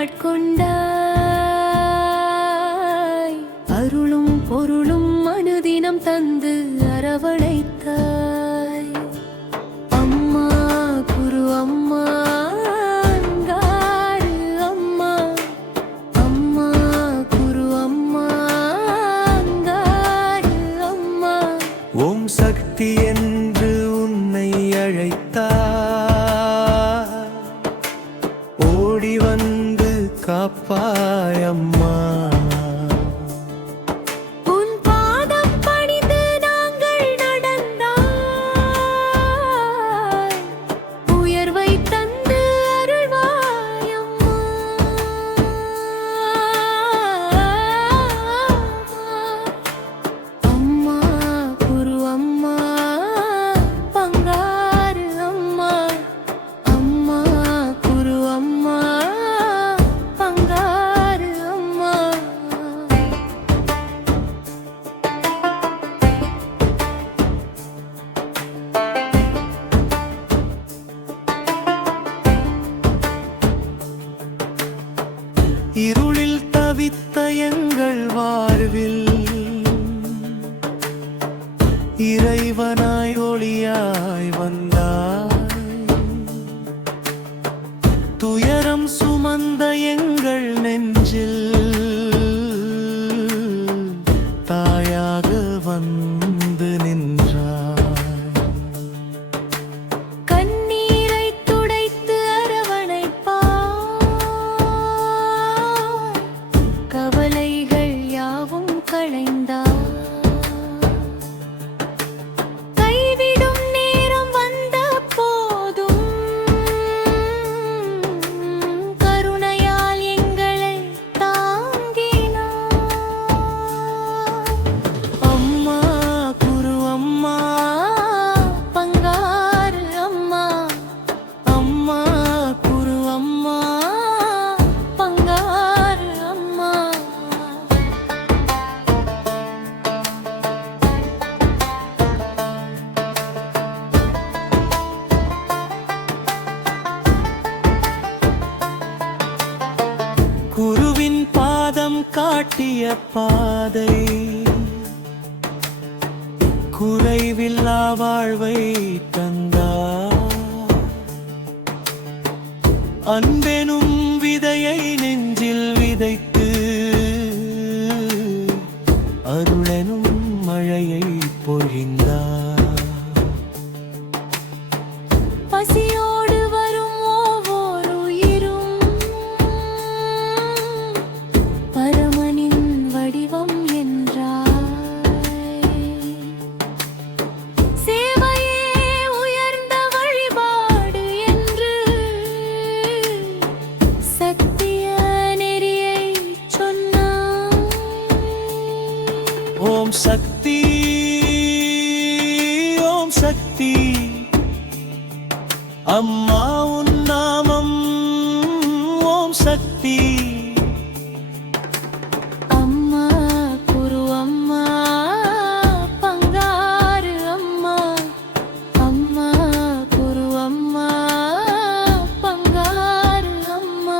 ஆட்கொண்டாய். அருளும் பொருளும் அனுதினம் தந்து அரவணைத்தாய். அம்மா குரு அம்மா அங்காரு அம்மா. அம்மா குரு அம்மா அங்காரு அம்மா. ஓம் சக்தி என்று உன்னை அழைத்தார். ஓடி வந்து காப்பாய் அம்மா. உன் பாதம் பணிந்து நாங்கள் நடந்தாய். உயர்வை தந்து அருள்வாய் அம்மா. அம்மா குரு அம்மா பங்காரு அம்மா. அம்மா குரு அம்மா பங்காரு அம்மா. இருளில் தவித்த எங்கள் வாழ்வில் இறைவனாய் ஒளியாய் வந்தாய். துயரம் சுமந்த எங்கள் நெஞ்சில் தாயாக வந்து நின்றாய். கண்ணீரை துடைத்து அரவணைப்பாய். கவலைகள் யாவும் களைந்தாய். கைவிடும் நேரம் வந்த போதும் கருணையால் எங்களை தாங்கினாய். அம்மா குரு அம்மா பங்காரு அம்மா. அம்மா குரு அம்மா பங்காரு அம்மா. குருவின் பாதம் காட்டிய பாதை குறைவில்லா வாழ்வை தந்தார். அன்பெனும் விதையை நெஞ்சில் விதைத்து அருளெனும் மழையை பொழிந்தார். பசியோடு வரும் ஒவ்வொரு உயிரும் பரமனின் வடிவம் என்றாய். சேவையே உயர்ந்த வழிபாடு என்று சத்திய நெறியை சொன்னாய். ஓம் சக்தி ஓம் சக்தி. அம்மா உன் நாமம் ஓம் சக்தி. அம்மா குரு அம்மா பங்காரு அம்மா. அம்மா குரு அம்மா பங்காரு அம்மா.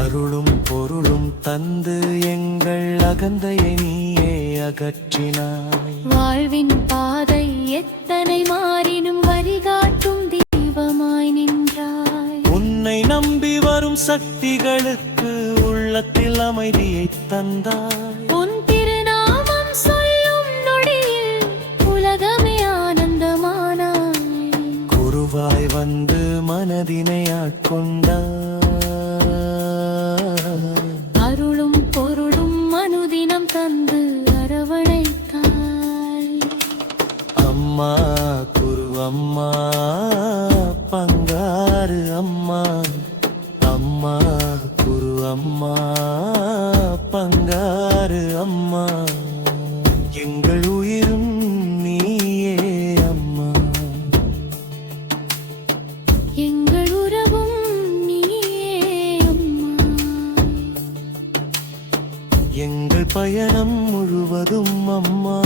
அருளும் பொருளும் தந்து எங்கள் அகந்தையை நீயே அகற்றினாய். வாழ்வின் பாதை எத்தனை மாறினும் வழிகாட்டும் தெய்வமாய் நின்றாய். உன்னை நம்பி வரும் சக்திகளுக்கு உள்ளத்தில் அமைதியை தந்தாய். உன் திருநாமம் சொல்லும் நொடியில் உலகமே ஆனந்தமானாய். குருவாய் வந்து மனதினை ஆட்கொண்டாய். அருளும் பொருளும் அனுதினம் தந்து அரவணைத்தாய். அம்மா குரு அம்மா பங்காரு அம்மா. அம்மா குரு அம்மா பங்காரு அம்மா. எங்கள் உயிரும் நீயே அம்மா. எங்கள் உறவும் நீயே அம்மா. எங்கள் பயணம் முழுவதும் அம்மா.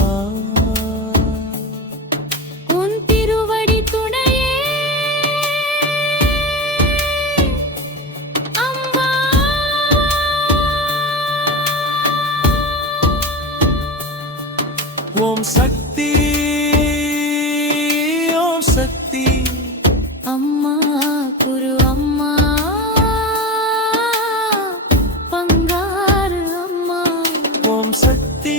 உன் திருவடி துணையே அம்மா. சக்தி ஓம் சக்தி அம்மா குரு அம்மா பங்காரு அம்மா ஓம் சக்தி